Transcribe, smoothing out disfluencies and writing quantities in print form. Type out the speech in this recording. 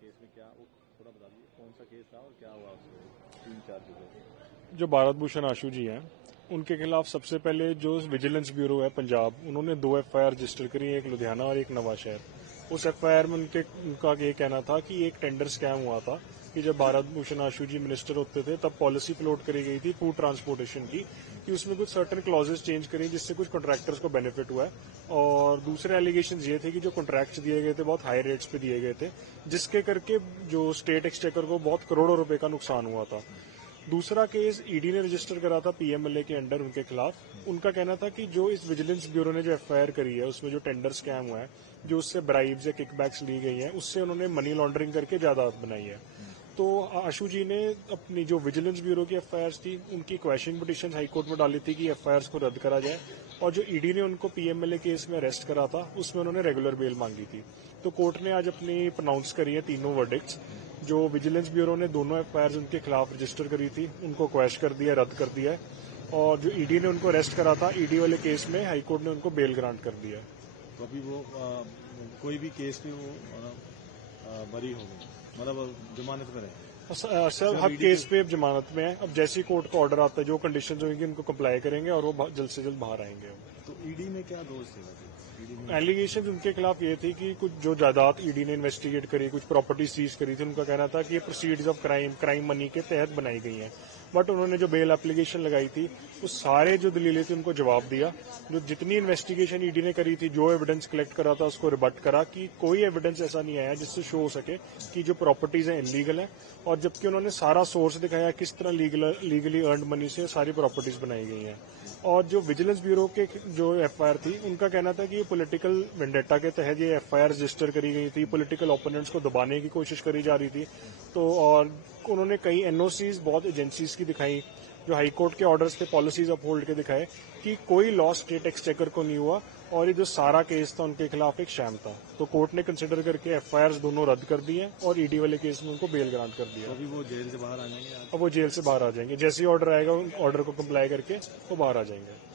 Case में क्या वो थोड़ा बता दीजिए, कौन सा केस था और क्या हुआ उसमें, 3-4 चीजें। जो भारत भूषण आशु जी हैं उनके खिलाफ सबसे पहले जो विजिलेंस ब्यूरो है पंजाब, उन्होंने 2 एफआईआर रजिस्टर करी, एक लुधियाना और एक नवा शहर। उस एफआईआर में उनका ये कहना था कि एक टेंडर स्कैम हुआ था कि जब भारत भूषण आशु जी मिनिस्टर होते थे तब पॉलिसी फ्लोट करी गई थी फूड ट्रांसपोर्टेशन की, कि उसमें कुछ सर्टेन क्लॉजेस चेंज करी जिससे कुछ कॉन्ट्रैक्टर्स को बेनिफिट हुआ है। और दूसरे एलिगेशन ये थे कि जो कॉन्ट्रैक्ट्स दिए गए थे बहुत हाई रेट्स पे दिए गए थे, जिसके करके जो स्टेट एक्सचेकर को बहुत करोड़ों रुपए का नुकसान हुआ था। दूसरा केस ईडी ने रजिस्टर करा था पीएमएलए के अंडर उनके खिलाफ। उनका कहना था कि जो इस विजिलेंस ब्यूरो ने जो एफआईआर करी है उसमें जो टेंडर स्कैम हुआ है, जो उससे ब्राइब्स या किकबैक्स ली गई हैं, उससे उन्होंने मनी लॉन्ड्रिंग करके जायदाद बनाई है। तो आशु जी ने अपनी जो विजिलेंस ब्यूरो की एफआईआर थी उनकी क्वेश्चन पिटीशन हाईकोर्ट में डाली थी कि एफआईआर को रद्द करा जाए, और जो ईडी ने उनको पीएमएलए केस में अरेस्ट करा था उसमें उन्होंने रेगुलर बेल मांगी थी। तो कोर्ट ने आज अपनी प्रोनाउंस करी है तीनों वर्डिक्ट्स। जो विजिलेंस ब्यूरो ने दोनों एफआईआर उनके खिलाफ रजिस्टर करी थी उनको क्वैश कर दिया, रद्द कर दिया है, और जो ईडी ने उनको अरेस्ट करा था ईडी वाले केस में हाईकोर्ट ने उनको बेल ग्रांट कर दिया है। तो अभी वो कोई भी केस में वो बरी हो गई, मतलब जमानत में रहे सर हर केस पे अब जमानत में है। अब जैसे ही कोर्ट का ऑर्डर आता है जो कंडीशंस होंगी उनको कंप्लाई करेंगे और वो जल्द से जल्द बाहर आएंगे। तो ईडी में क्या दोष थे? एलिगेशन उनके खिलाफ ये थी कि कुछ जो जायदाद ईडी ने इन्वेस्टिगेट करी, कुछ प्रॉपर्टी सीज करी थी, उनका कहना था कि ये प्रोसीड्स ऑफ क्राइम मनी के तहत बनाई गई हैं। बट उन्होंने जो बेल एप्लीकेशन लगाई थी उस सारे जो दलीलें थी उनको जवाब दिया। जो जितनी इन्वेस्टिगेशन ईडी ने करी थी, जो एविडेंस कलेक्ट करा था उसको रिबट करा कि कोई एविडेंस ऐसा नहीं आया जिससे शो हो सके कि जो प्रॉपर्टीज हैं इलीगल है, और जबकि उन्होंने सारा सोर्स दिखाया किस तरह लीगली अर्नड मनी से सारी प्रॉपर्टीज बनाई गई हैं। और जो विजिलेंस ब्यूरो के जो एफआईआर थी उनका कहना था कि ये पॉलिटिकल वेंडेटा के तहत ये एफआईआर रजिस्टर करी गई थी, पॉलिटिकल ओपोनेंट्स को दबाने की कोशिश करी जा रही थी। तो और उन्होंने कई एनओसीज बहुत एजेंसीज की दिखाई, जो हाईकोर्ट के ऑर्डर्स थे पॉलिसीज अपहोल्ड के दिखाए, कि कोई लॉस स्टेट एक्सचेकर को नहीं हुआ, और ये जो सारा केस था उनके खिलाफ एक शैम था। तो कोर्ट ने कंसिडर करके एफआईआर दोनों रद्द कर दिए और ईडी वाले केस में उनको बेल ग्रांट कर दिया। तो अभी वो जेल से बाहर आ जाएंगे? अब वो जेल से बाहर आ जाएंगे, जैसे ही ऑर्डर आएगा ऑर्डर को कंप्लाई करके वो बाहर आ जाएंगे।